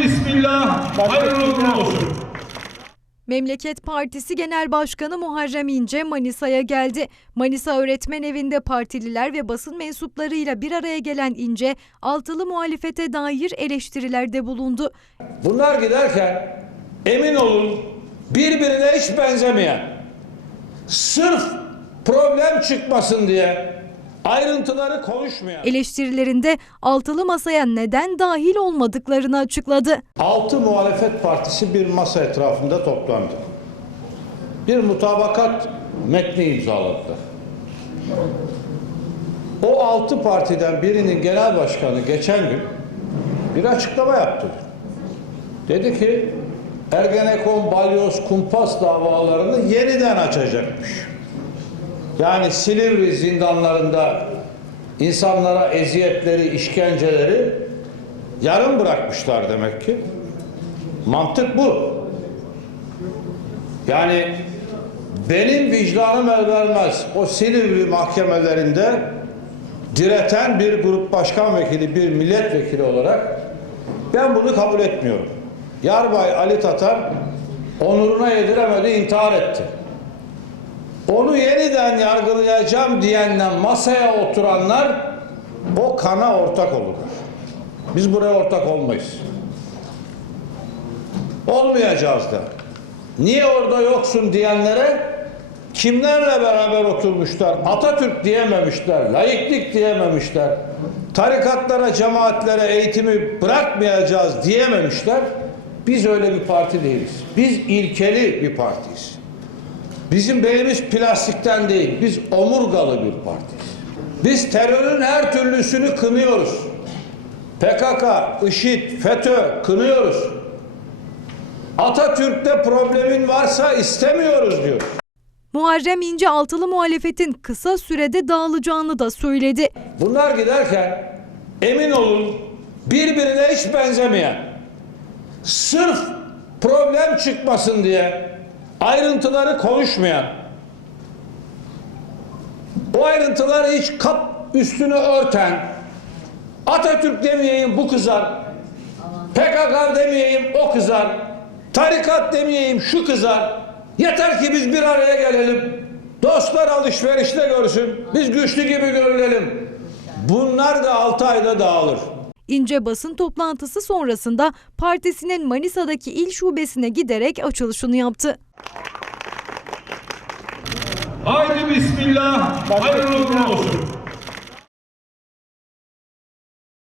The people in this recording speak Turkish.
Hayırlı uğurlu olsun. Memleket Partisi Genel Başkanı Muharrem İnce Manisa'ya geldi. Manisa Öğretmen Evi'nde partililer ve basın mensuplarıyla bir araya gelen İnce, altılı muhalefete dair eleştirilerde bulundu. Bunlar giderken emin olun birbirine hiç benzemeyen sırf problem çıkmasın diye ayrıntıları konuşmayan Eleştirilerinde altılı masaya neden dahil olmadıklarını açıkladı. Altı muhalefet partisi bir masa etrafında toplandı. Bir mutabakat metni imzaladılar. O altı partiden birinin genel başkanı geçen gün bir açıklama yaptı. Dedi ki Ergenekon, Balyoz, Kumpas davalarını yeniden açacakmış. Yani Silivri zindanlarında insanlara eziyetleri, işkenceleri yarım bırakmışlar demek ki. Mantık bu. Yani benim vicdanım el vermez. O Silivri mahkemelerinde direten bir grup başkan vekili, bir milletvekili olarak ben bunu kabul etmiyorum. Yarbay Ali Tatar onuruna yediremedi, intihar etti. Onu yeniden yargılayacağım diyenle masaya oturanlar o kana ortak olurlar. Biz buraya ortak olmayız. Olmayacağız da. Niye orada yoksun diyenlere kimlerle beraber oturmuşlar? Atatürk diyememişler, laiklik diyememişler. Tarikatlara, cemaatlere eğitimi bırakmayacağız diyememişler. Biz öyle bir parti değiliz. Biz ilkeli bir partiyiz. Bizim beynimiz plastikten değil, biz omurgalı bir partiyiz. Biz terörün her türlüsünü kınıyoruz. PKK, IŞİD, FETÖ kınıyoruz. Atatürk'te problemin varsa istemiyoruz diyor. Muharrem İnce altılı muhalefetin kısa sürede dağılacağını da söyledi. Bunlar giderken emin olun birbirine hiç benzemeyen sırf problem çıkmasın diye ayrıntıları konuşmayan o ayrıntıları hiç kap üstünü örten Atatürk demeyeyim bu kızar PKK demeyeyim o kızar tarikat demeyeyim şu kızar. Yeter ki biz bir araya gelelim dostlar alışverişte görsün biz güçlü gibi görünelim bunlar da 6 ayda dağılır. İnce basın toplantısı sonrasında partisinin Manisa'daki il şubesine giderek açılışını yaptı. Haydi bismillah hayırlı uğurlu olsun